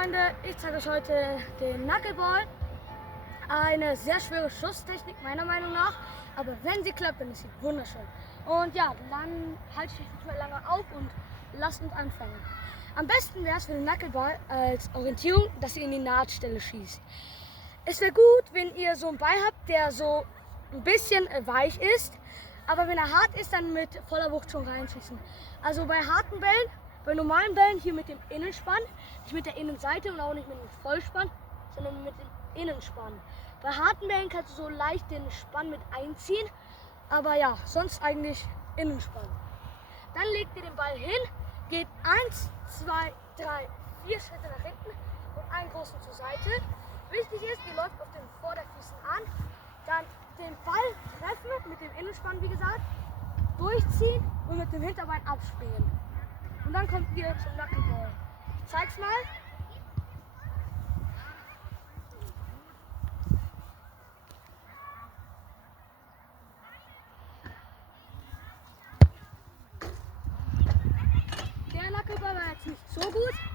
Freunde, ich zeige euch heute den Knuckleball. Eine sehr schwere Schusstechnik meiner Meinung nach, aber wenn sie klappt, dann ist sie wunderschön. Und ja, dann halte ich euch nicht mehr lange auf und lasst uns anfangen. Am besten wäre es für den Knuckleball als Orientierung, dass ihr in die Nahtstelle schießt. Es wäre gut, wenn ihr so einen Ball habt, der so ein bisschen weich ist, aber wenn er hart ist, dann mit voller Wucht schon reinschießen. Also bei harten Bällen, bei normalen Bällen hier mit dem Innenspann, nicht mit der Innenseite und auch nicht mit dem Vollspann, sondern mit dem Innenspann. Bei harten Bällen kannst du so leicht den Spann mit einziehen, aber ja, sonst eigentlich Innenspann. Dann legt ihr den Ball hin, geht 1, 2, 3, 4 Schritte nach hinten und einen großen zur Seite. Wichtig ist, ihr läuft auf den Vorderfüßen an, dann den Ball treffen mit dem Innenspann, wie gesagt, durchziehen und mit dem Hinterbein abspringen. Und dann kommt ihr zum Knuckleball. Ich zeig's mal. Der Knuckleball war jetzt nicht so gut.